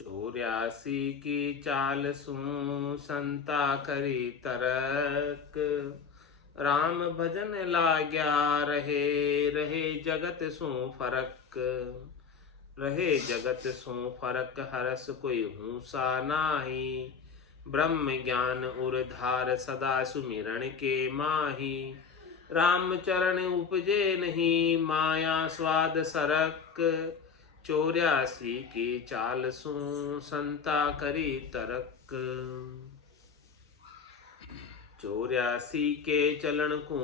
84 की चाल सू संता करी तरक। राम भजन लाग्या रहे, रहे जगत सू फरक। रहे जगत सू फरक, हरस कोई हूसा नाही। ब्रह्म ज्ञान उरधार, सदा सुमिरन के माही। राम चरण उपजे नहीं, माया स्वाद सरक। 84 की चाल सू संता करी तरक। 84 के चलन को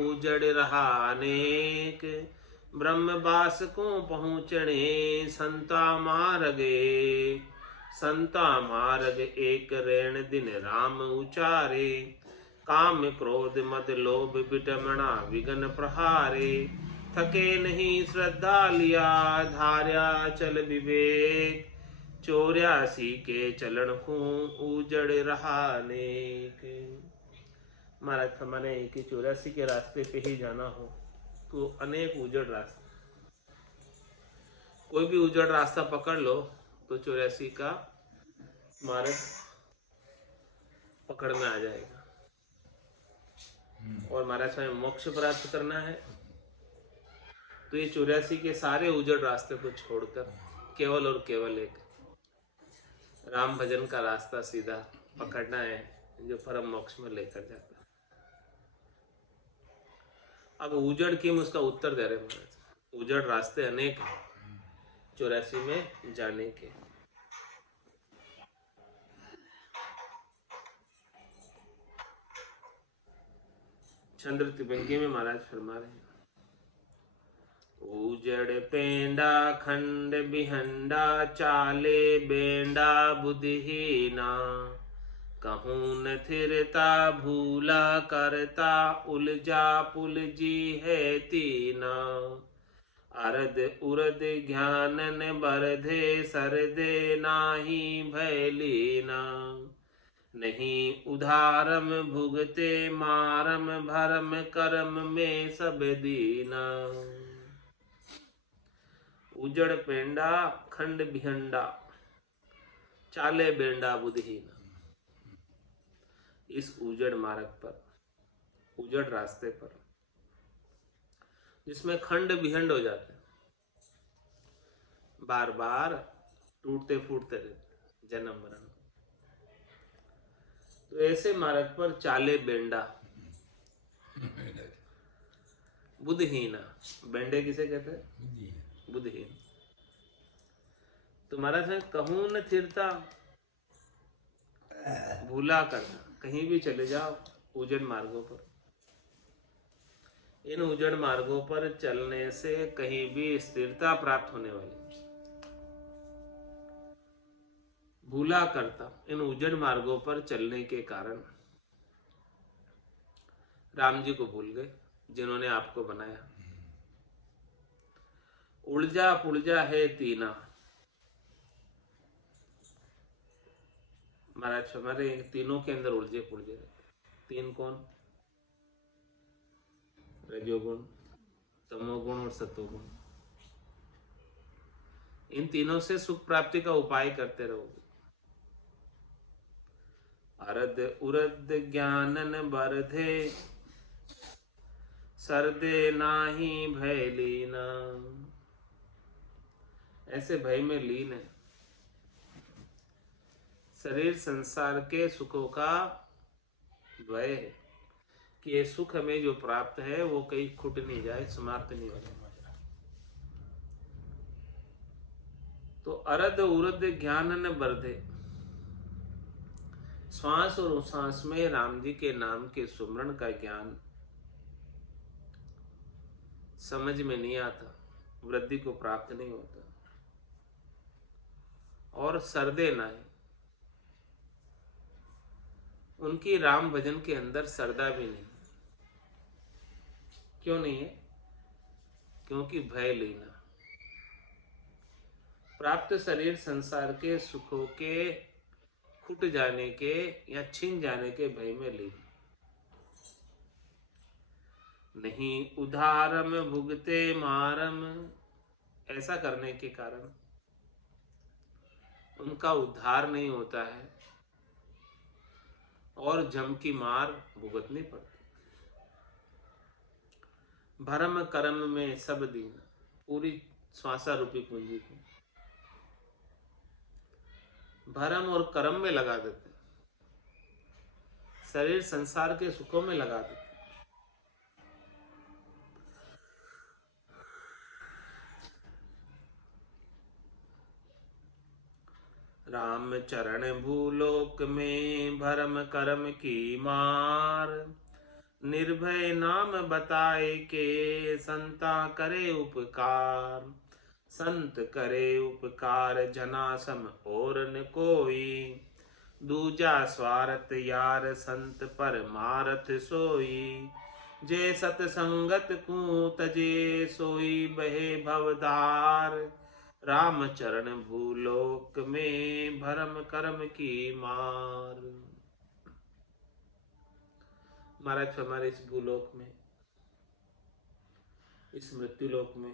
उजड़ रहा अनेक। ब्रह्मवास को पहुँचने संता मार्गे। संता मार्ग एक रैन दिन राम उचारे। काम क्रोध मद लोभ विटमना विघन प्रहारे। थके नहीं श्रद्धा लिया, धार्या चल विवेक। 84 के चलन को उजड़ रहा अनेक। महाराज हमारे कि 84 के रास्ते पे ही जाना हो तो अनेक उजड़ रास्ते, कोई भी उजड़ रास्ता पकड़ लो तो 84 का मार्ग पकड़ में आ जाएगा। और महाराज हमें मोक्ष प्राप्त करना है तो ये 84 के सारे उजड़ रास्ते को छोड़कर केवल और केवल एक राम भजन का रास्ता सीधा पकड़ना है, जो परम मोक्ष में लेकर जाता है। अब उजड़ की उसका उत्तर दे रहे महाराज। उजड़ रास्ते अनेक हैं 84 में जाने के। चंद्र त्रिभंगी में महाराज फरमा रहे हैं, उजड़ पेंडा खंड बिहंडा, चाले बेंडा बुद्धिहीना। कहूँ न थिरता भूला करता, उलझा पुलझी है तीना। अरद उरद ज्ञानन बरधे, सरदे नाही भैलीना। नहीं उधारम भुगते मारम, भरम करम में सब दीना। उजड़ पेंडा खंड भिहंडा, चाले बेंडा बुद्धिहीना। इस उजड़ मार्ग पर, उजड़ रास्ते पर, जिसमें खंड बिहंड हो जाते हैं, बार बार टूटते फूटते रहते, जन्म मरण, तो ऐसे मार्ग पर चाले बेंडा बुद्धिहीना। बेंडे किसे कहते हैं? बुद्धिहीन। तो महाराज है कहूं न थिरता भूला करना, कहीं भी चले जाओ उजड़ मार्गों पर। इन उजड़ मार्गों पर चलने से कहीं भी स्थिरता प्राप्त होने वाली। भूला करता, इन उजड़ मार्गों पर चलने के कारण राम जी को भूल गए जिन्होंने आपको बनाया। उलझा पुलझा है तीना। महाराज हमारे तीनों के अंदर उलझे पुलझे रहते। तीन कौन? रजोगुण, तमोगुण और सतोगुण। इन तीनों से सुख प्राप्ति का उपाय करते रहोगे। अरद उरद ज्ञानन बरधे, सरदे नाही भय लीना। ऐसे भय में लीन है। शरीर संसार के सुखों का भय है कि ये सुख हमें जो प्राप्त है वो कहीं खुट नहीं जाए, समाप्त नहीं हो जाए। तो अरद उरद ज्ञान न बरधे, श्वास और उश्वास में राम जी के नाम के सुमरण का ज्ञान समझ में नहीं आता, वृद्धि को प्राप्त नहीं होता। और सरदे ना है, उनकी राम भजन के अंदर सरदा भी नहीं। क्यों नहीं है? क्योंकि भय लेना, प्राप्त शरीर संसार के सुखों के खुट जाने के या छिन जाने के भय में लीन। नहीं उधारम भुगते मारम, ऐसा करने के कारण उनका उद्धार नहीं होता है और जम की मार भुगतनी पड़ती। भरम कर्म में सब दीन, पूरी श्वासा रूपी पूंजी को भरम और कर्म में लगा देते, शरीर संसार के सुखों में लगा देते। राम चरण भूलोक में भरम कर्म की मार, निर्भय नाम बताए के संता करे उपकार। संत करे उपकार जना सम और न कोई, दूजा स्वार्थ यार संत पर मारत सोई। जे सतसंगत को तजे सोई बहे भवधार, राम चरण भूलोक में भरम कर्म की मार। महाराज हमारे इस भूलोक में, इस मृत्युलोक में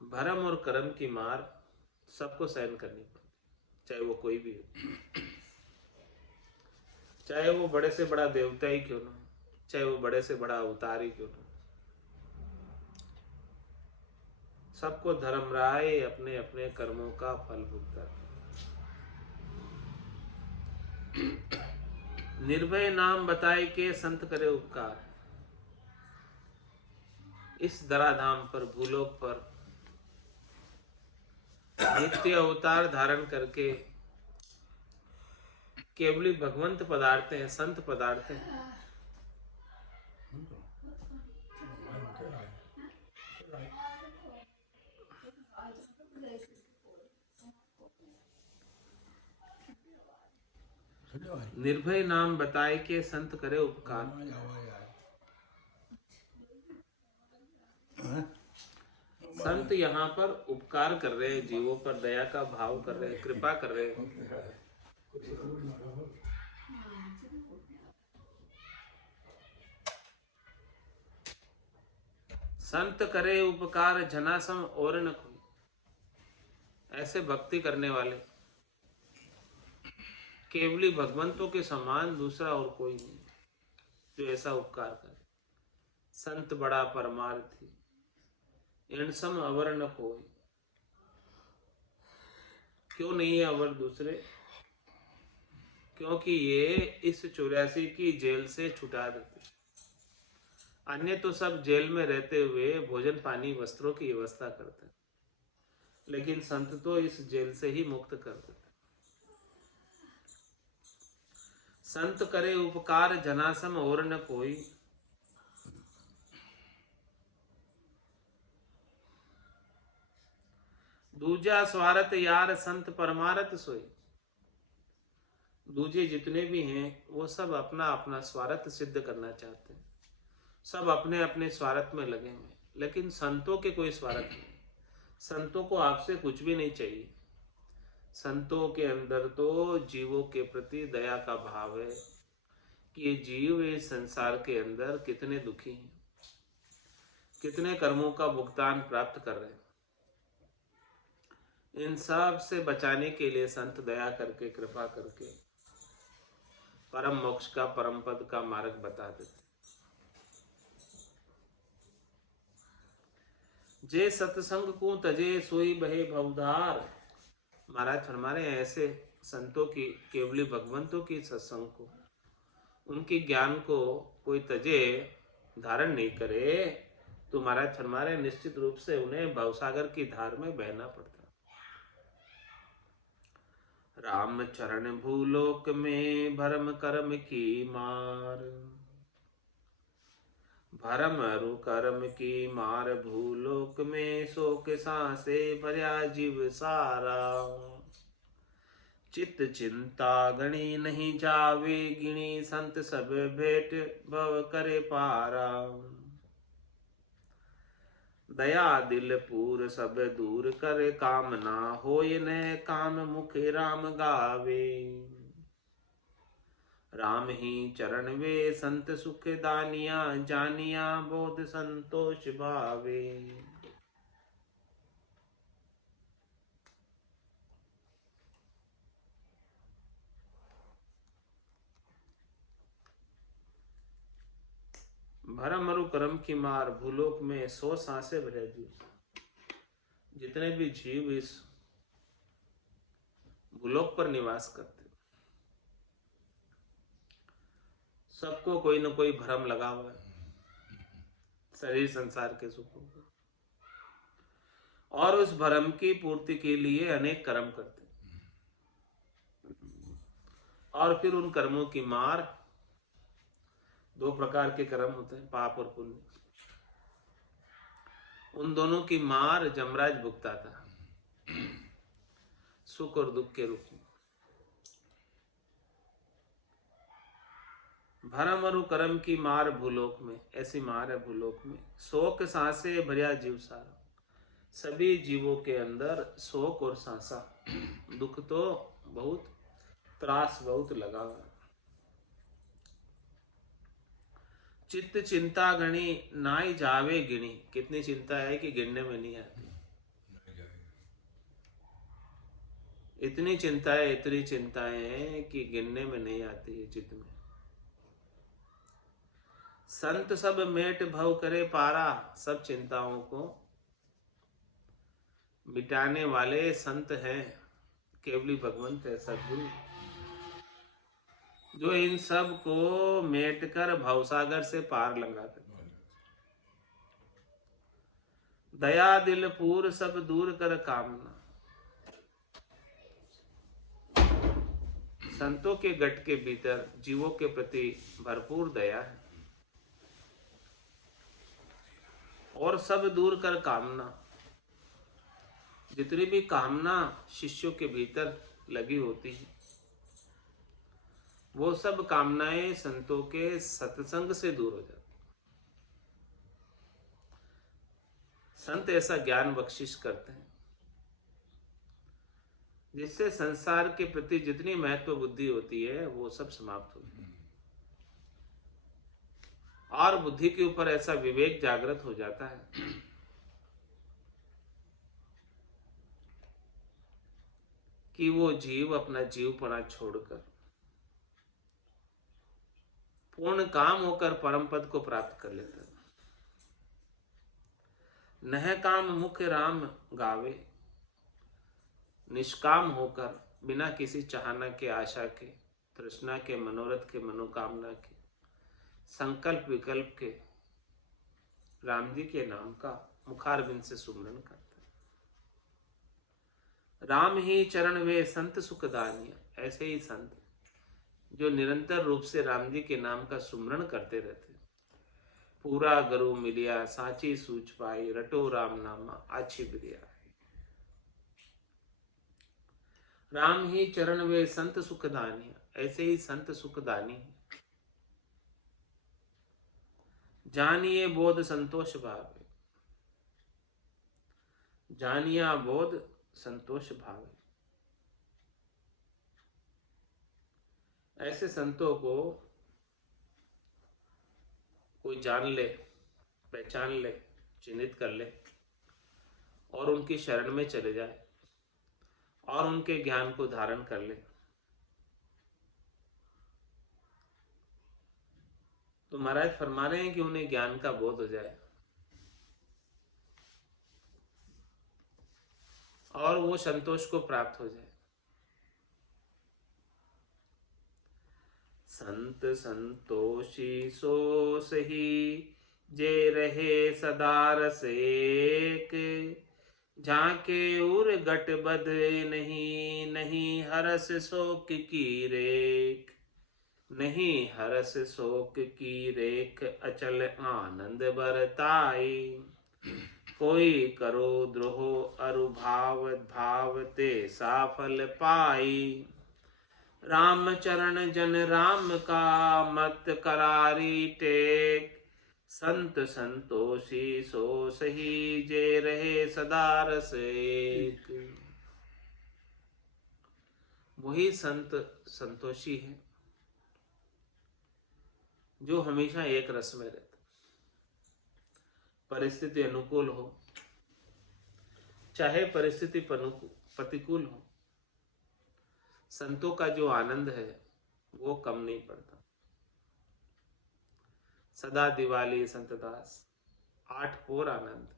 भरम और कर्म की मार सबको सहन करनी पड़ती, चाहे वो कोई भी हो, चाहे वो बड़े से बड़ा देवता ही क्यों ना, चाहे वो बड़े से बड़ा अवतार ही क्यों ना। सबको धर्मराय अपने अपने कर्मों का फल भुगता। निर्भय नाम बताए के संत करे उपकार। इस धराधाम पर, भूलोक पर नित्य अवतार धारण करके केवली भगवंत पधारते हैं, संत पधारते हैं। निर्भय नाम बताए के संत करे उपकार। संत यहाँ पर उपकार कर रहे हैं, जीवों पर दया का भाव कर रहे हैं, कृपा कर रहे हैं। संत करे उपकार जना सम और न कोई। ऐसे भक्ति करने वाले केवली भगवंतों के समान दूसरा और कोई नहीं जो ऐसा उपकार करे। संत बड़ा परमार्थी, इनसम अवर न कोई। क्यों नहीं है अवर दूसरे? क्योंकि ये इस 84 की जेल से छुटा देते। अन्य तो सब जेल में रहते हुए भोजन पानी वस्त्रों की व्यवस्था करते, लेकिन संत तो इस जेल से ही मुक्त कर देते। संत करे उपकार जनासम और न कोई। दूजा स्वार्थ यार संत परमारथ सोई। दूजे जितने भी हैं वो सब अपना अपना स्वार्थ सिद्ध करना चाहते हैं, सब अपने अपने स्वार्थ में लगे हुए, लेकिन संतों के कोई स्वार्थ नहीं। संतों को आपसे कुछ भी नहीं चाहिए। संतों के अंदर तो जीवों के प्रति दया का भाव है कि ये जीव इस संसार के अंदर कितने दुखी हैं, कितने कर्मों का भुगतान प्राप्त कर रहे हैं। इन सब से बचाने के लिए संत दया करके, कृपा करके परम मोक्ष का, परम पद का मार्ग बता देते। जे सत्संग को तजे सोई बहे भवधार। महाराज फरमारे ऐसे संतों की, केवली भगवंतों की सत्संग को, उनकी ज्ञान को कोई तजे, धारण नहीं करे तो महाराज फरमारे निश्चित रूप से उन्हें भवसागर की धार में बहना पड़ता। राम चरण भूलोक में भरम कर्म की मार। भरम अरु कर्म की मार भूलोक में, शोक सांसे भर्या जीव सारा। चित्त चिंता गणी नहीं जावे गिणी, संत सब भेंट भव करे पारा। दया दिल पूर सब दूर कर कामना, होय न काम मुखे राम गावे। राम ही चरण वे संत सुख दानिया, जानिया बोध संतोष भावे। भरम अरु करम की मार, भूलोक में 100 सांसें भरे जीव। जितने भी जीव इस भूलोक पर निवास करते, सबको कोई न कोई भ्रम लगा हुआ है शरीर संसार के सुखों को, और उस भ्रम की पूर्ति के लिए अनेक कर्म करते, और फिर उन कर्मों की मार, 2 प्रकार के कर्म होते हैं, पाप और पुण्य, उन दोनों की मार जमराज भुगता था, सुख और दुख के रूप में। भरम अरु करम की मार भूलोक में, ऐसी मार है भूलोक में। शोक सांसे भरिया जीव सारा, सभी जीवों के अंदर शोक और सांसा, दुख तो बहुत, त्रास बहुत लगा हुआ। चित्त चिंता गणी नाई जावे गिनी, कितनी चिंता है कि गिनने में नहीं आती। इतनी चिंताएं हैं कि गिनने में नहीं आती है चित्त में। संत सब मेट भव करे पारा, सब चिंताओं को मिटाने वाले संत हैं केवली भगवंत है, सद्गुरु, जो इन सब को मेट कर भवसागर से पार लगाते। दया दिल पूर सब दूर कर कामना, संतों के गट के भीतर जीवों के प्रति भरपूर दया है, और सब दूर कर कामना, जितनी भी कामना शिष्यों के भीतर लगी होती है, वो सब कामनाएं संतों के सत्संग से दूर हो जाती। संत ऐसा ज्ञान बख्शिश करते हैं जिससे संसार के प्रति जितनी महत्व बुद्धि होती है वो सब समाप्त होती है, और बुद्धि के ऊपर ऐसा विवेक जागृत हो जाता है कि वो जीव अपना जीवपना छोड़कर पूर्ण काम होकर परम पद को प्राप्त कर लेता है। नह काम मुख राम गावे, निष्काम होकर बिना किसी चाहना के, आशा के, तृष्णा के, मनोरथ के, मनोकामना के, संकल्प विकल्प के राम जी के नाम का मुखारबिंद से सुमरन करते। राम ही चरण वे संत सुखदानिया, ऐसे ही संत जो निरंतर रूप से राम जी के नाम का सुमरण करते रहते। पूरा गरु मिलिया साची सूझ पाई, रटो राम नामा आछी बिरिया। राम ही चरण वे संत सुखदानी, ऐसे ही संत सुखदानी। जानिए बोध संतोष भावे, जानिया बोध संतोष भावे। ऐसे संतों को कोई जान ले, पहचान ले, चिन्हित कर ले और उनकी शरण में चले जाए और उनके ज्ञान को धारण कर ले, तो महाराज फरमा रहे हैं कि उन्हें ज्ञान का बोध हो जाए और वो संतोष को प्राप्त हो जाए। संत संतोषी सो सही, जे रहे सदा रस एक। झांके उर गट बध नहीं, नहीं हरस शोक की रेख। नहीं हरस शोक की रेख, अचल आनंद बरताई। कोई करो द्रोह अरु भाव, भाव ते साफल पाई। राम चरण जन राम का, मत करारी टेक। संत संतोषी सो सही, जे रहे सदा रस एक। वही संत संतोषी है जो हमेशा एक रस में रहता, परिस्थिति अनुकूल हो चाहे परिस्थिति प्रतिकूल हो, संतों का जो आनंद है वो कम नहीं पड़ता। सदा दिवाली संतदास, 8 पोर आनंद।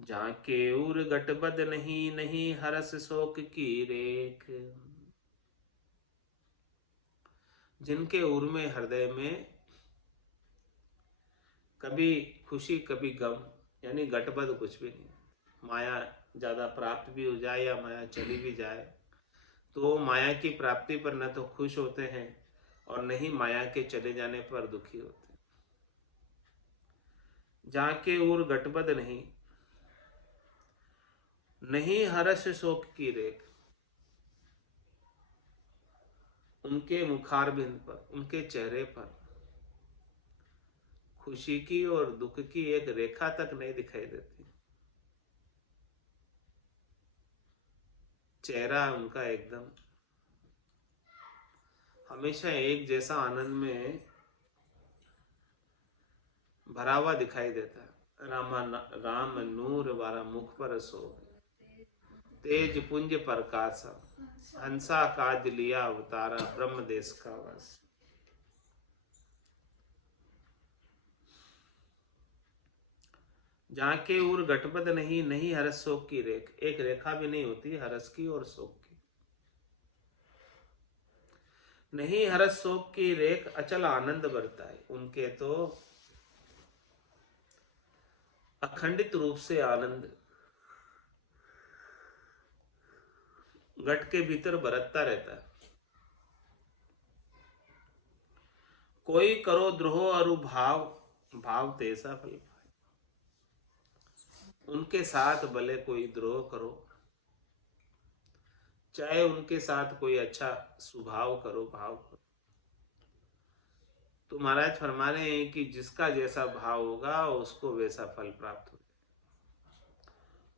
जाके उर गटबद नहीं, नहीं हरस शोक की रेख। जिनके उर में, हृदय में कभी खुशी कभी गम, यानी गटबद कुछ भी नहीं। माया ज्यादा प्राप्त भी हो जाए या माया चली भी जाए तो माया की प्राप्ति पर न तो खुश होते हैं और न ही माया के चले जाने पर दुखी होते हैं। जाके उर गटबद नहीं, नहीं हर्ष शोक की रेख। उनके मुखारबिंद पर, उनके चेहरे पर खुशी की और दुख की एक रेखा तक नहीं दिखाई देती। चेहरा उनका एकदम हमेशा एक जैसा आनंद में भरा हुआ दिखाई देता है। राम नूर वाला मुख पर सो, तेज पुंज प्रकाश, हंसा काज लिया अवतारा, ब्रह्म देश का वस। जहाँ के उर गटबद नहीं, नहीं हरस शोक की रेख। एक रेखा भी नहीं होती हरस की और शोक की। नहीं हरस शोक की रेख, अचल आनंद बरता है। उनके तो अखंडित रूप से आनंद घट के भीतर बरतता रहता है। कोई करो द्रोह अरु भाव, भाव तैसा फल पाए। उनके साथ भले कोई द्रोह करो, चाहे उनके साथ कोई अच्छा स्वभाव करो, भाव करो, तो महाराज फरमा रहे हैं कि जिसका जैसा भाव होगा उसको वैसा फल प्राप्त हो।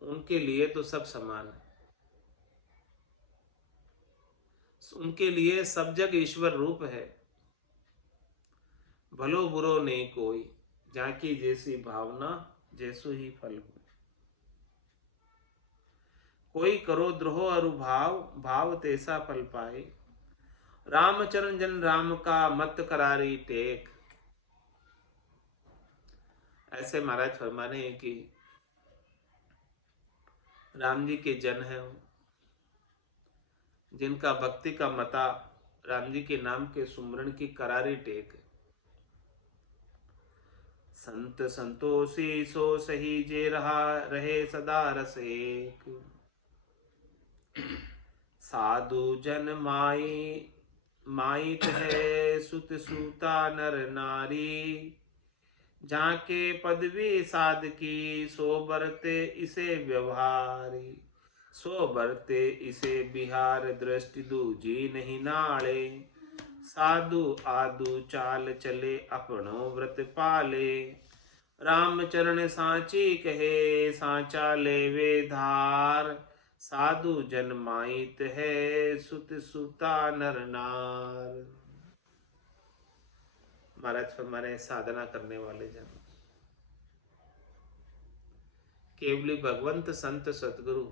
उनके लिए तो सब समान है। उनके लिए सब जग ईश्वर रूप है। भलो बुरो नहीं कोई, जाकी जैसी भावना जैसो ही फल हो। कोई करो द्रोह अरु भाव, भाव तैसा फल पाए। रामचरण जन राम का मत करारी टेक। ऐसे महाराज फरमा रहे हैं कि राम जी के जन है, जिनका भक्ति का मता राम जी के नाम के सुमरण की करारी टेक। संत संतोषी सो सही जे रहा रहे सदा रस एक। साधु जन माई माइत है सुत सूता नर नारी। जाके पदवी साधकी सो बरते इसे व्यवहारी। सो बरते इसे बिहार दृष्टि दूजी नहीं नाले। साधु आदु चाल चले अपनो व्रत पाले। राम चरण सांची कहे सांचा लेवे धार। साधु जन माहित है सुत सुता नर नार। महाराज हमारे साधना करने वाले जन केवली भगवंत संत सतगुरु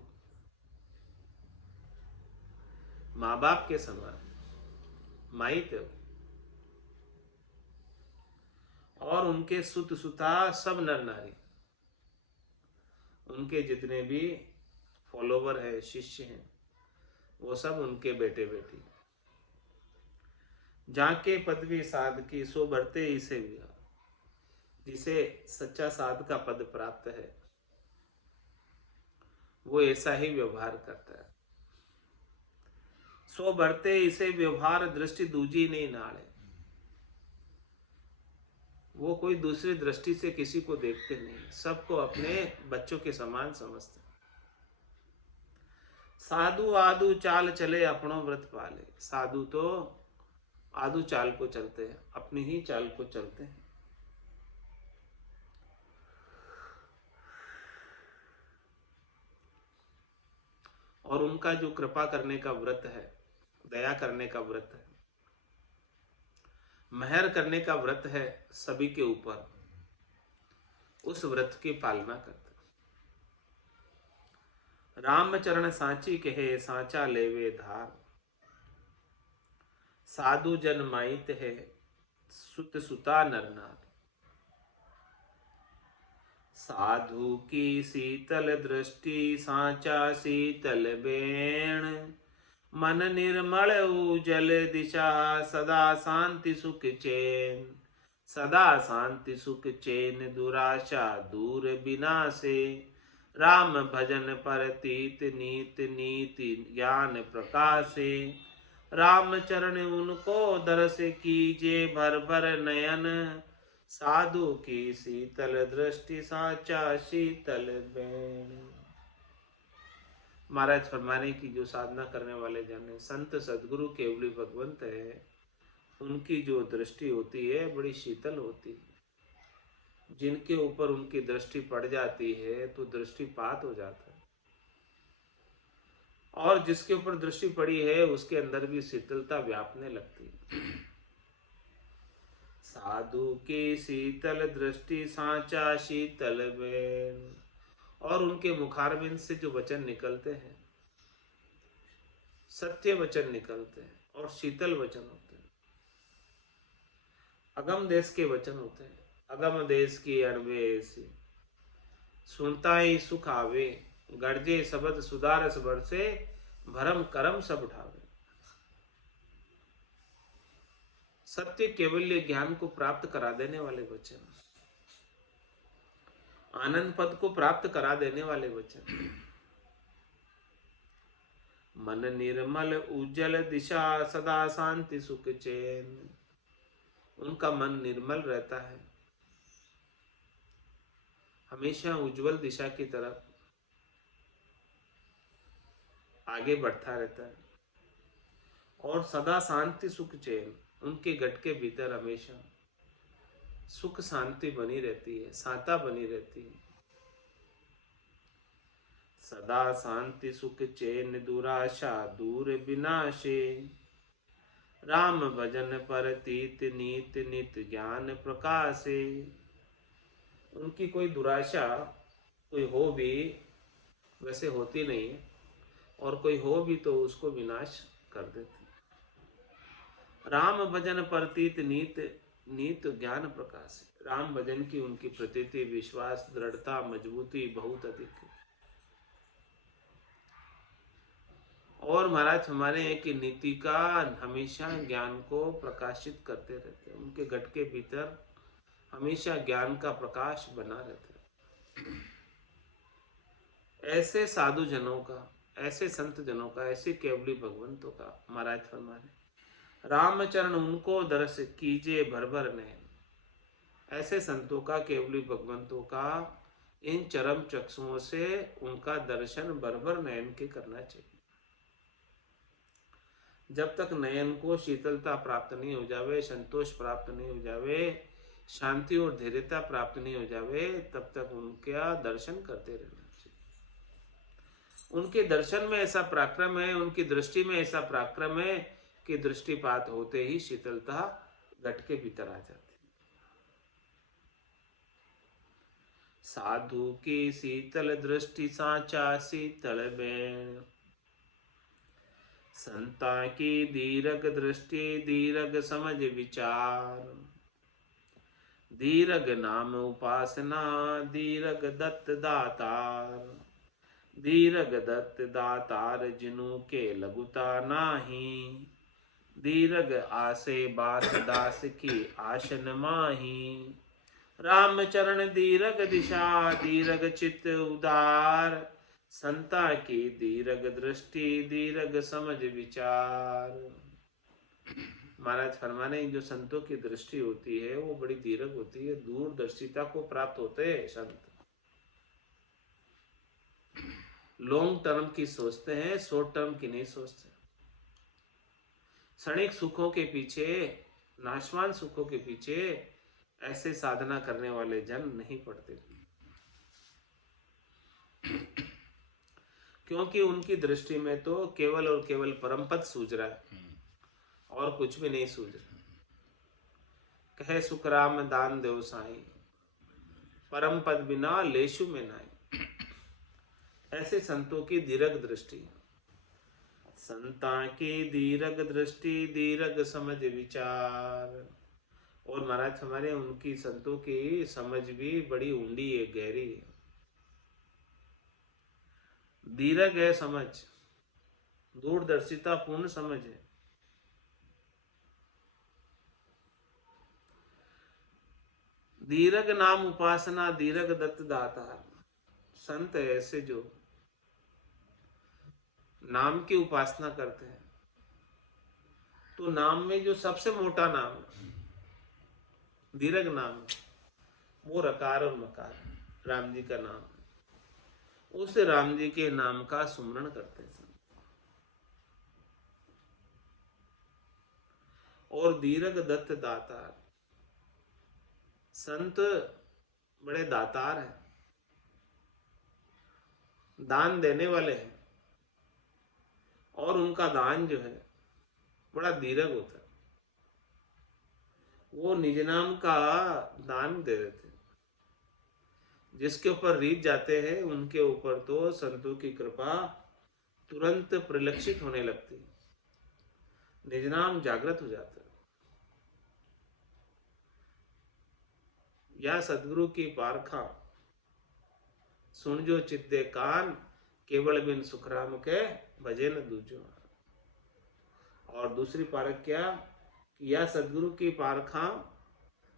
माँ बाप के समान माहित है, और उनके सुत सुता सब नर नारी, उनके जितने भी फॉलोवर है, शिष्य हैं, वो सब उनके बेटे बेटी। जाके पदवी साध की सो बढ़ते इसे भी। जिसे सच्चा साध का पद प्राप्त है वो ऐसा ही व्यवहार करता है। सो बढ़ते इसे व्यवहार दृष्टि दूजी नहीं नाड़े। वो कोई दूसरी दृष्टि से किसी को देखते नहीं, सबको अपने बच्चों के समान समझते। साधु आदु चाल चले अपनो व्रत पाले। साधु तो आदु चाल को चलते हैं, अपनी ही चाल को चलते हैं। और उनका जो कृपा करने का व्रत है, दया करने का व्रत है, मेहर करने का व्रत है सभी के ऊपर, उस व्रत की पालना करते। रामचरण सांची कहे सांचा लेवे धार। साधु जन माहित है सुत सुता नर नार। साधु की शीतल दृष्टि सांचा शीतल बेण, मन निर्मल उजल दिशा सदा शांति सुख चैन। सदा शांति सुख चैन दुराशा दूर विनाशे, राम भजन पर तीत नीत नीति ज्ञान प्रकाशे। राम चरण उनको दर्श कीजे भर भर नयन, साधु की शीतल दृष्टि साचा शीतल बैन। महाराज फरमाने की जो साधना करने वाले जन है, संत सदगुरु केवली भगवंत है, उनकी जो दृष्टि होती है बड़ी शीतल होती है। जिनके ऊपर उनकी दृष्टि पड़ जाती है तो दृष्टिपात हो जाता है, और जिसके ऊपर दृष्टि पड़ी है उसके अंदर भी शीतलता व्यापने लगती है। साधु की शीतल दृष्टि सांचा शीतल बैन, और उनके मुखारविंद से जो वचन निकलते हैं सत्य वचन निकलते हैं और शीतल वचन होते हैं। अगम देश के वचन होते हैं। अगम देश की अणवे ऐसी, सुनता ही सुख आवे, गर्जे शब्द सुधारस बरसे, भरम करम सब उठावे। सत्य केवल्य ज्ञान को प्राप्त करा देने वाले वचन, आनंद पद को प्राप्त करा देने वाले वचन। मन निर्मल उज्जवल दिशा सदा शांति सुख चैन, उनका मन निर्मल रहता है, हमेशा उज्जवल दिशा की तरफ आगे बढ़ता रहता है, और सदा शांति सुख चैन, उनके गट के भीतर हमेशा सुख शांति बनी रहती है, साता बनी रहती है। सदा शांति सुख चैन दुराशा दूर विनाशे, राम भजन पर तीत नीत नित ज्ञान प्रकाशे। उनकी कोई दुराशा कोई हो भी वैसे होती नहीं है, और कोई हो भी तो उसको विनाश कर देती। राम भजन पर तीत नीत नीत ज्ञान प्रकाश, राम भजन की उनकी प्रतीति, विश्वास, दृढ़ता, मजबूती बहुत अधिक है। और महाराज हमारे हैं कि नीति का हमेशा ज्ञान को प्रकाशित करते रहते हैं, उनके गट के भीतर हमेशा ज्ञान का प्रकाश बना रहता है। ऐसे साधु जनों का, ऐसे संत जनों का, ऐसे केवली भगवंतों का महाराज फरमाने, रामचरण उनको दर्श कीजिए भर भर नयन। ऐसे संतों का, केवली भगवंतों का इन चरम चक्षुओं से उनका दर्शन भर भर नयन के करना चाहिए। जब तक नयन को शीतलता प्राप्त नहीं हो जावे, संतोष प्राप्त नहीं हो जावे, शांति और धैर्यता प्राप्त नहीं हो जावे, तब तक उनका दर्शन करते रहना चाहिए। उनके दर्शन में ऐसा पराक्रम है, उनकी दृष्टि में ऐसा पराक्रम है कि दृष्टिपात होते ही शीतलता घट के भीतर आ जाती। साधु की शीतल दृष्टि सांचा शीतल बैन, संता की दीर्घ दृष्टि दीर्घ समझ विचार। दीर्घ नाम उपासना दीर्घ दत्त दातार, दीर्घ दत्त दातार जिनु के लघुता नाही। दीर्घ आसे बास दास की आशन माही, राम चरण दीर्घ दिशा दीर्घ चित्त उदार। संता की दीर्घ दृष्टि दीर्घ समझ विचार। महाराज फरमाने जो संतों की दृष्टि होती है वो बड़ी दीर्घ होती है, दूरदर्शिता को प्राप्त होते हैं संत। लॉन्ग टर्म की सोचते हैं, शॉर्ट टर्म की नहीं सोचते। क्षणिक सुखों के पीछे, नाशवान सुखों के पीछे ऐसे साधना करने वाले जन नहीं पड़ते, क्योंकि उनकी दृष्टि में तो केवल और केवल परम पद सूझ रहा है और कुछ भी नहीं सूझ रहा। कहे सुख राम दान देव साई, परम पद बिना लेशु में नाई। ऐसे संतों की दीर्घ दृष्टि, संता की दीर्घ दृष्टि दीर्घ समझ विचार। और महाराज हमारे उनकी संतों की समझ भी बड़ी ऊंडी है, गहरी है, दीर्घ है समझ, दूरदर्शिता पूर्ण समझ है। दीर्घ नाम उपासना दीर्घ दत्त दातार। संत ऐसे जो नाम की उपासना करते हैं, तो नाम में जो सबसे मोटा नाम है, दीर्घ नाम, वो रकार और मकार, राम जी का नाम, उस राम जी के नाम का सुमरण करते हैं। और दीर्घ दत्त दातार, संत बड़े दातार हैं, दान देने वाले हैं, और उनका दान जो है बड़ा दीर्घ होता है। वो निज नाम का दान दे देते हैं। जिसके ऊपर रीत जाते हैं उनके ऊपर तो संतों की कृपा तुरंत परिलक्षित होने लगती है, निज नाम जागृत हो जाता है। या सदगुरु की पारखा सुन जो चित्ते कान, केवल बिन सुखराम के भजे न दूजो। और दूसरी पारख क्या, या सदगुरु की पारखा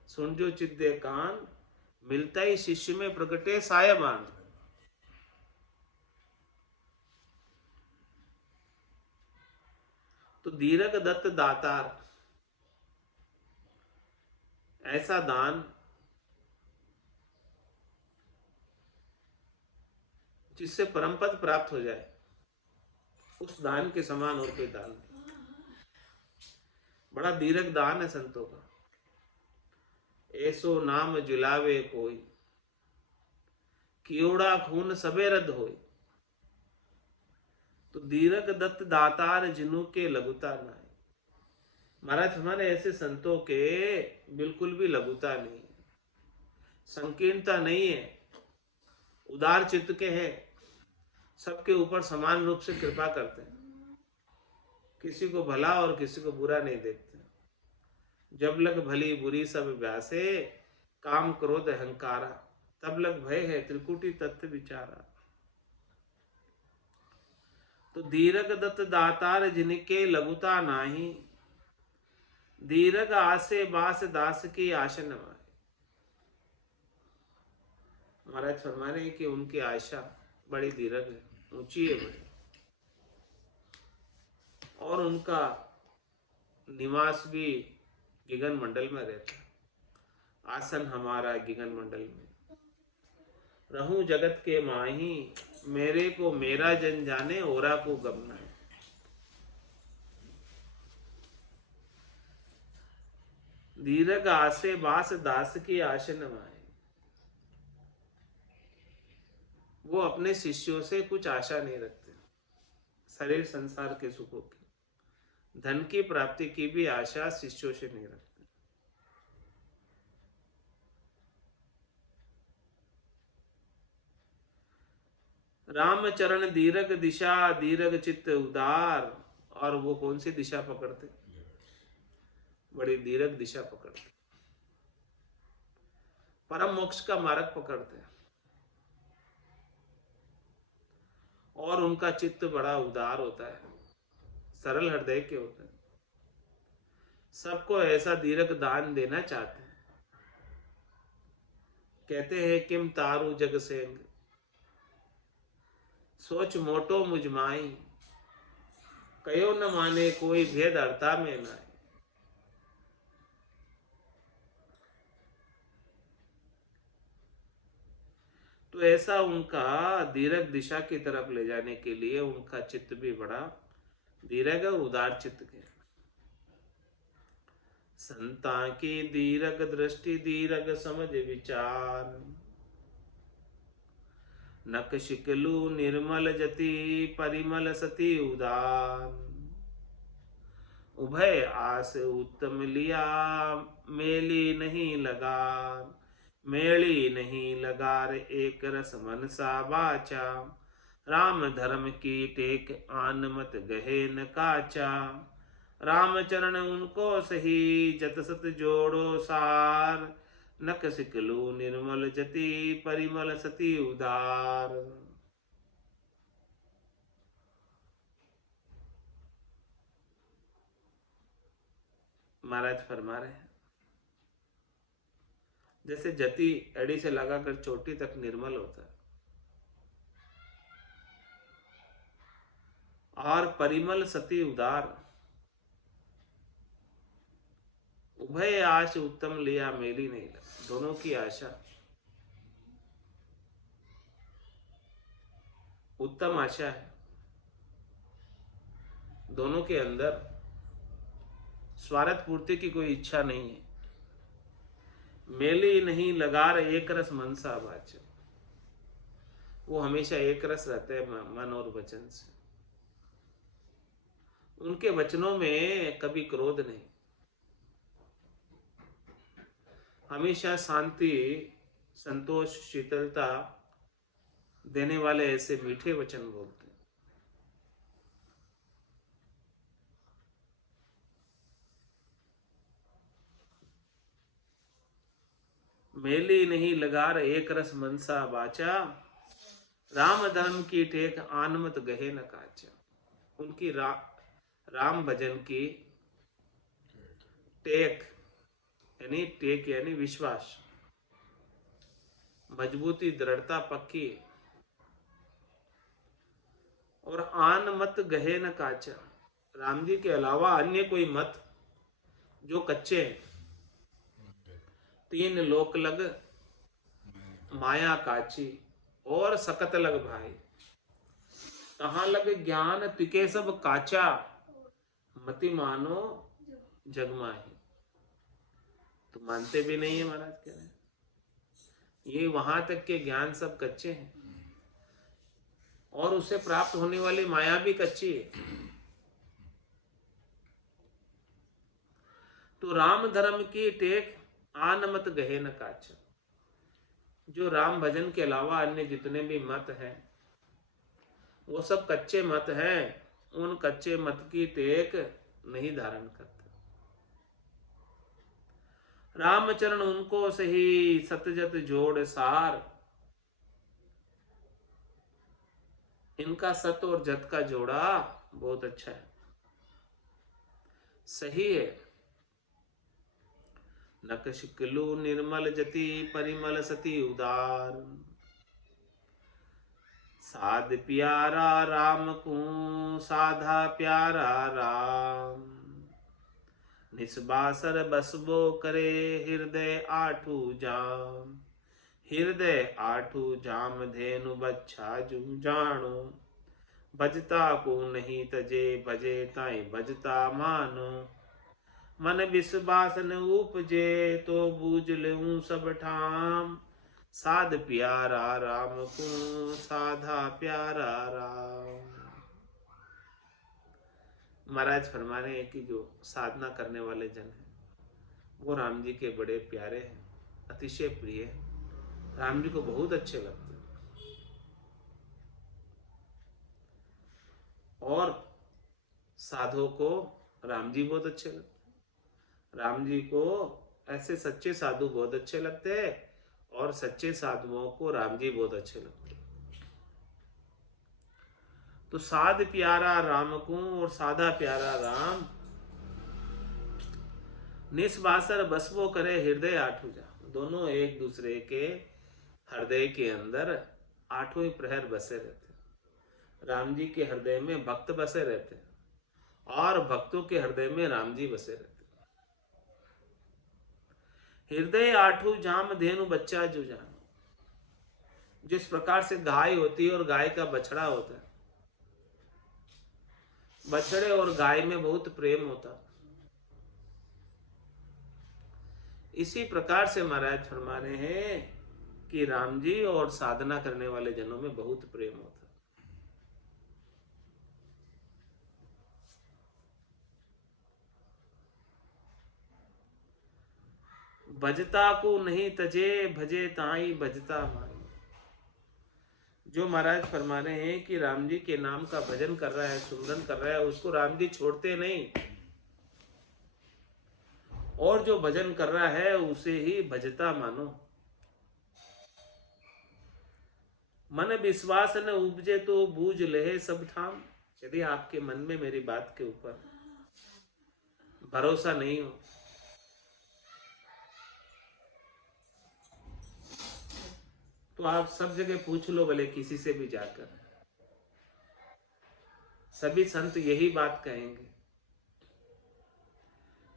सुन जो चित्ते कान, मिलता ही शिष्य में प्रगटे सायबान। तो दीर्घ दत्त दातार, ऐसा दान जिससे परम पद प्राप्त हो जाए, उस दान के समान और कोई दान नहीं। बड़ा दीर्घ दान है संतों का। ऐसो नाम जुलावे कोई, कियोड़ा खून सबे रद्द होई। तो दीर्घ दत्त दातार जिनु के लघुता नाय। महाराज हमारे ऐसे संतों के बिल्कुल भी लघुता नहीं है, संकीर्णता नहीं है, उदार चित्त के हैं, सबके ऊपर समान रूप से कृपा करते हैं, किसी को भला और किसी को बुरा नहीं देखते। जब लग भली बुरी सब व्यासे, काम क्रोध अहंकारा, तब लग भय है त्रिकुटी तत्व विचारा। तो दीर्घ दत्त दातार जिनके लघुता नाही, दीर्घ आसे बास दास की आशा न मारे। महाराज फरमा रहे हैं कि उनकी आशा बड़ी दीर्घ है, ऊंची है बड़ी, और उनका निवास भी गिगन मंडल में रहता है। आसन हमारा गिगन मंडल में, रहूं जगत के माही, मेरे को मेरा जन जाने, ओरा को गमना है। दीर्घ आसे बास दास की आशा न माए। वो अपने शिष्यों से कुछ आशा नहीं रखते, शरीर संसार के सुखों की, धन की प्राप्ति की भी आशा शिष्यों से नहीं रखते। रामचरण दीर्घ दिशा, दीर्घ चित्त उदार। और वो कौन सी दिशा पकड़ते, बड़ी दीर्घ दिशा पकड़ते, परम मोक्ष का मार्ग पकड़ते हैं। और उनका चित्त बड़ा उदार होता है, सरल हृदय के होते हैं, सबको ऐसा दीर्घ दान देना चाहते हैं। कहते हैं किम तारू जग सेंग, सोच मोटो मुझमाई, कयो न माने कोई भेद अर्था में नाय। तो ऐसा उनका दीर्घ दिशा की तरफ ले जाने के लिए उनका चित्त भी बड़ा दीर्घ और उदार चित्त के। संता की दीर्घ दृष्टि दीर्घ समझ विचार, नक शिकलु निर्मल जति, परिमल सती उदान। उभय आस उत्तम लिया, मेली नहीं लगार, मेली नहीं लगार, एक रस मन सा बाचा। राम धर्म की टेक आन मत गहे न काचा, राम चरण उनको सही, जत सत जोड़ो सार, नक सिकलू निर्मल जति, परिमल सती उदार। महाराज फरमा रहे हैं, जैसे जति एड़ी से लगाकर चोटी तक निर्मल होता है, और परिमल सती उदार, उभय आश उत्तम लिया मेली नहीं लगा। दोनों की आशा उत्तम आशा है, दोनों के अंदर स्वार्थ पूर्ति की कोई इच्छा नहीं है। मेली नहीं लगार एक रस मनसा वाचन, वो हमेशा एक रस रहते हैं मन और वचन से। उनके वचनों में कभी क्रोध नहीं, हमेशा शांति, संतोष, शीतलता देने वाले ऐसे मीठे वचन बोलते हैं। मेली नहीं लगार एक रस मनसा वाचा, राम धर्म की टेक आनमत गहे न काचा। उनकी राम भजन की टेक यानी विश्वास, मजबूती, दृढ़ता पक्की, और आन मत गहे न काचा। राम जी के अलावा अन्य कोई मत जो कच्चे हैं, तीन लोक लग माया काची, और सकत लग भाई, कहाँ लग ज्ञान तिके सब काचा, मति मानो जगमाही। तो मानते भी नहीं है महाराज कह रहे हैं, ये वहां तक के ज्ञान सब कच्चे हैं, और उसे प्राप्त होने वाली माया भी कच्ची है। तो राम धर्म की टेक आन मत गहे न काच। जो राम भजन के अलावा अन्य जितने भी मत हैं वो सब कच्चे मत हैं, उन कच्चे मत की टेक नहीं धारण करते। रामचरण उनको सही, सतजत जोड़ सार। इनका सत और जत का जोड़ा बहुत अच्छा है, सही है। नकशिकलु निर्मल जति, परिमल सती उदार। साध प्यारा राम को, साधा प्यारा राम। निस्बासर बसबो करे, हृदय आठू जाम। हृदय आठू जाम धेनु बच्छा जू जानो। बजता को नहीं तजे, बजे ताई बजता मानो। मन विश्वास न उपजे, तो बूझ लूं सब ठाम। साध प्यारा राम को, साधा प्यारा राम। महाराज फरमा रहे हैं कि जो साधना करने वाले जन हैं वो राम जी के बड़े प्यारे हैं, अतिशय प्रिय हैं, राम जी को बहुत अच्छे लगते हैं। और साधुओं को राम जी बहुत अच्छे लगते हैं। राम जी को ऐसे सच्चे साधु बहुत अच्छे लगते हैं, और सच्चे साधुओं को राम जी बहुत अच्छे लगते हैं। तो साध प्यारा राम को और साधा प्यारा राम। निस्बासर बसवो करे, हृदय आठू जा। दोनों एक दूसरे के हृदय के अंदर आठों ही प्रहर बसे रहते हैं। राम जी के हृदय में भक्त बसे रहते हैं, और भक्तों के हृदय में राम जी बसे रहते हैं। हृदय आठू जाम धेनु बच्चा जो जान। जिस प्रकार से गाय होती है और गाय का बछड़ा होता है, बछड़े और गाय में बहुत प्रेम होता, इसी प्रकार से महाराज फरमा रहे हैं कि राम जी और साधना करने वाले जनों में बहुत प्रेम होता। भजता को नहीं तजे, भजे ताई भजता माई। जो महाराज फरमा रहे हैं कि राम जी के नाम का भजन कर रहा है, सुमरन कर रहा है, उसको राम जी छोड़ते नहीं। और जो भजन कर रहा है उसे ही भजता मानो। मन विश्वास न उपजे तो बूझ ले सब ठाम। यदि आपके मन में मेरी बात के ऊपर भरोसा नहीं हो तो आप सब जगह पूछ लो, भले किसी से भी जाकर, सभी संत यही बात कहेंगे,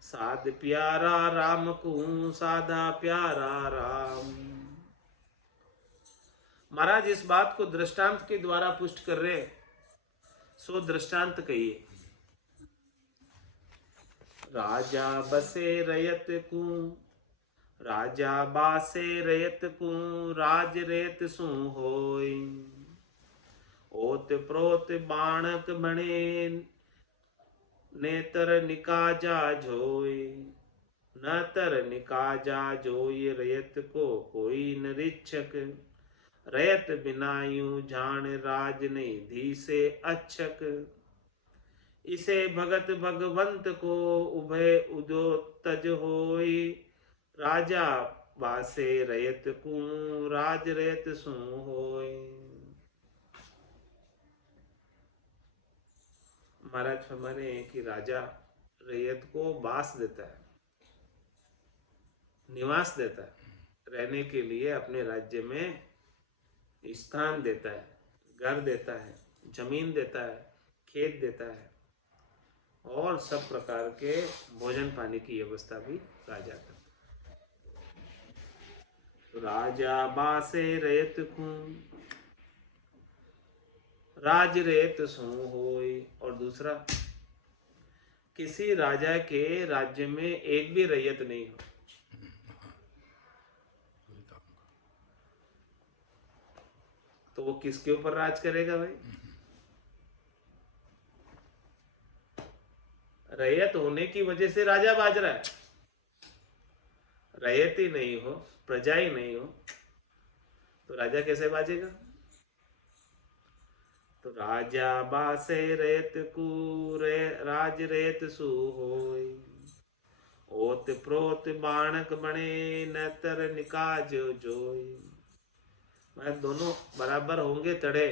साध प्यारा राम को साधा प्यारा राम। महाराज इस बात को दृष्टांत के द्वारा पुष्ट कर रहे, सो दृष्टांत कहिए। राजा बसे रयत को, राजा बासे रयत को, राज रेत सु होय। ओत प्रोत बाणक बने, नेतर निकाजा जोय। न तर निकाजा जोय, रयत को कोई निरीक्षक। रयत बिना यूं जान, राज नहीं धी से अच्छक। इसे भगत भगवंत को, उभय उदो तज होय। राजा बासे रयत को, राज रयत सु होय। महाराज फरमाने कि राजा रैयत को बास देता है, निवास देता है, रहने के लिए अपने राज्य में स्थान देता है, घर देता है, जमीन देता है, खेत देता है और सब प्रकार के भोजन पानी की व्यवस्था भी राजा करता है। राजा बासे रैयत को, राज रेत सो होय। और दूसरा, किसी राजा के राज्य में एक भी रैयत नहीं हो तो वो किसके ऊपर राज करेगा भाई? रैयत होने की वजह से राजा बाज रहा है, रैयत ही नहीं हो, प्रजा ही नहीं हो तो राजा कैसे बाजेगा? तो राजा बासे रैयत को, राज रेत सु होय। ओत प्रोत बाणक बने, नतर निकाज जोय। मैं दोनों बराबर होंगे तड़े,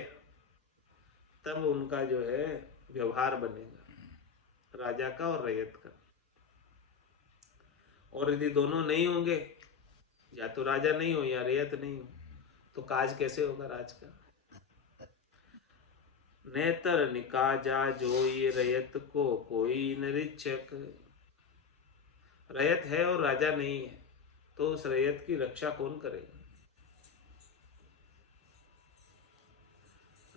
तब उनका जो है व्यवहार बनेगा, राजा का और रैयत का। और यदि दोनों नहीं होंगे, या तो राजा नहीं हो या रैयत नहीं हो, तो काज कैसे होगा राज का? नेतर निकाजा जोई, रैयत को कोई निरीक्षक। रैयत है और राजा नहीं है तो उस रैयत की रक्षा कौन करेगा?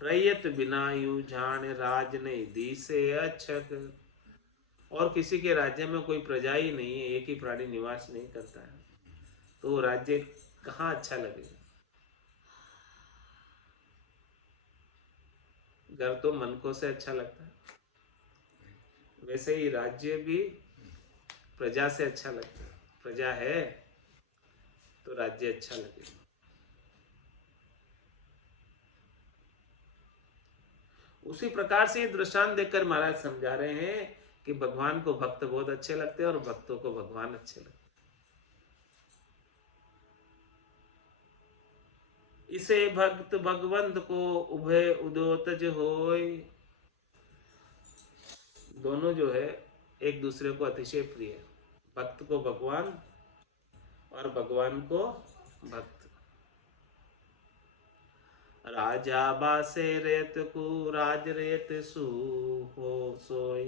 रैयत बिना यूं जान, राज नहीं दी से अच्छक। और किसी के राज्य में कोई प्रजा ही नहीं है, एक ही प्राणी निवास नहीं करता है, तो राज्य कहाँ अच्छा लगेगा? घर तो मन को से अच्छा लगता है, वैसे ही राज्य भी प्रजा से अच्छा लगता है। प्रजा है तो राज्य अच्छा लगेगा। उसी प्रकार से दृष्टांत देकर महाराज समझा रहे हैं कि भगवान को भक्त बहुत अच्छे लगते हैं और भक्तों को भगवान अच्छे लगते हैं। इसे भक्त भगवंत को, उभय उदोतज होय। दोनों जो है एक दूसरे को अतिशय प्रिय है, भक्त को भगवान और भगवान को भक्त। राजा बासे रेत को, राज रेत सु हो सोय।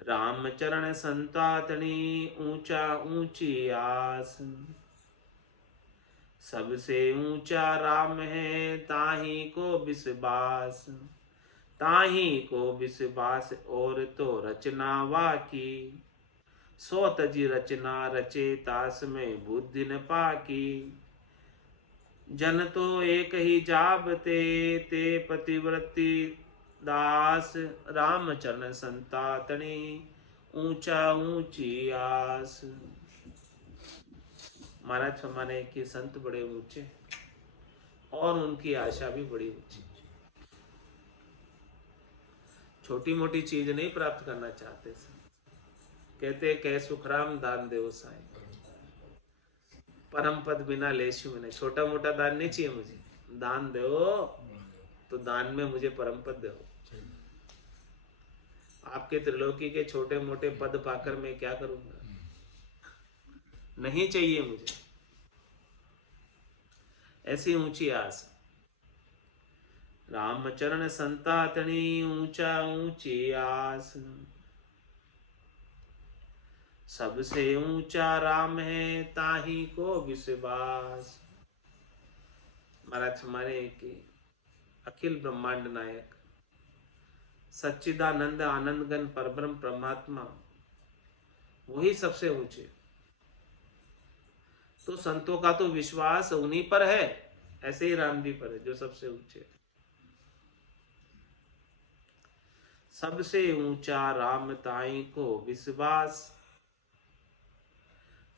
राम चरण संतातनी, ऊंचा ऊंची आस। सबसे ऊंचा राम है, ताही को विश्वास। ताही को विश्वास, और तो रचना वाकी। सो तजी रचना रचे, तास में बुद्धि न पाकी। जन तो एक ही जाबते, ते पतिव्रती दास। राम चरण संतातनी, ऊंचा ऊंची आस। महाराज फरमाने कि संत बड़े ऊंचे और उनकी आशा भी बड़ी ऊंची। छोटी मोटी चीज नहीं प्राप्त करना चाहते संत, कहते कह सुखराम दान देव साईं, परम पद बिना लेशु में नहीं। छोटा मोटा दान नहीं चाहिए मुझे, दान दो तो दान में मुझे परम पद दो। आपके त्रिलोकी के छोटे मोटे पद पाकर मैं क्या करूंगा, नहीं चाहिए मुझे ऐसी ऊंची आस। रामचरण संतातनी ऊंचा ऊंची आस, सबसे ऊंचा राम है ताही को विश्वास। महाराज हमारे के अखिल ब्रह्मांड नायक सच्चिदानंद आनंदगन परब्रह्म परमात्मा वही सबसे ऊंचे। तो संतों का तो विश्वास उन्हीं पर है, ऐसे ही राम जी पर है जो सबसे ऊंचे। सबसे ऊंचा राम ताई को विश्वास,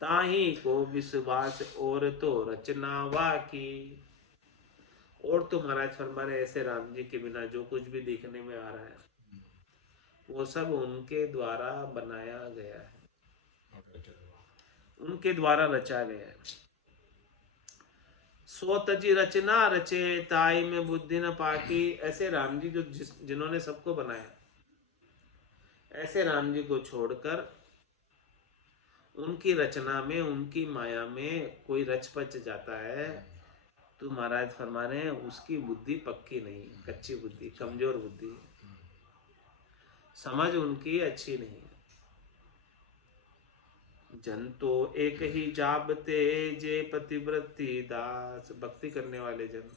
ताही को विश्वास और तो रचना वाकी। और तो महाराज फरमाने ऐसे राम जी के बिना जो कुछ भी देखने में आ रहा है वो सब उनके द्वारा बनाया गया है, उनके द्वारा रचा गया है। सो तजी रचना रचे ताई में बुद्धि न पाकी। ऐसे राम जी जो जिन्होंने सबको बनाया, ऐसे राम जी को छोड़कर उनकी रचना में उनकी माया में कोई रच पच जाता है तो महाराज फरमा रहे हैं उसकी बुद्धि पक्की नहीं, कच्ची बुद्धि, कमजोर बुद्धि, समझ उनकी अच्छी नहीं है। जन तो एक ही जाबते जे पतिव्रती दास। भक्ति करने वाले जन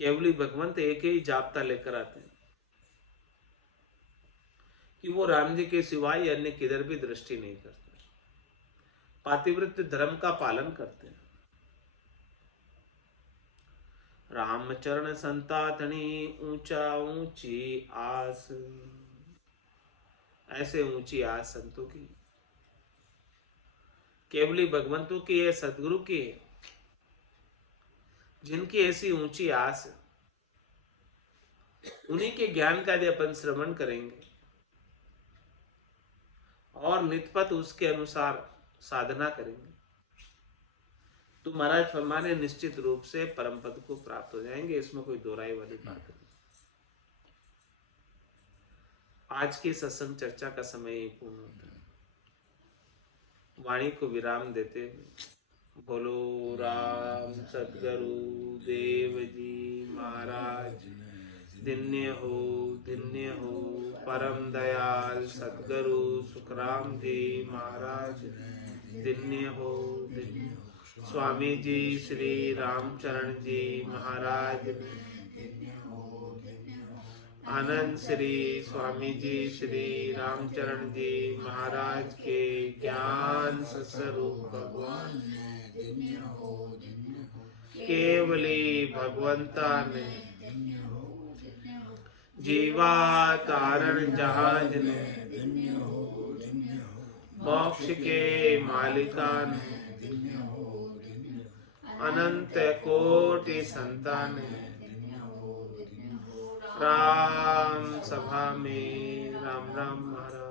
केवली भगवंत एक ही जाबता लेकर आते हैं कि वो राम जी के सिवाय अन्य किधर भी दृष्टि नहीं करते, पातिव्रत्य धर्म का पालन करते हैं। रामचरण संतातनी ऊंचा ऊंची आस। ऐसे ऊंची आस संतों की, केवली भगवंतों की है, सदगुरु की है, जिनकी ऐसी ऊंची आस है। उन्हीं के ज्ञान का यदि अपन श्रवण करेंगे और नित्यपत उसके अनुसार साधना करेंगे तो महाराज फरमाने निश्चित रूप से परम पद को प्राप्त हो जाएंगे। इसमें कोई दोहराई वाली बात नहीं। आज की सत्संग चर्चा का समय ही पूर्ण होता है। वाणी को विराम देते बोलो राम सतगुरु देव जी महाराज धन्य हो परम दयाल सतगुरु सुखराम जी महाराज धन्य हो। स्वामी जी श्री रामचरण जी महाराज, आनंद श्री स्वामी जी श्री रामचरण जी महाराज के ज्ञान स्वरूप भगवान केवली भगवंता ने जीवा तारण जहाज ने मोक्ष के मालिका ने अनंत कोटि संतान राम सभा में राम राम महाराज।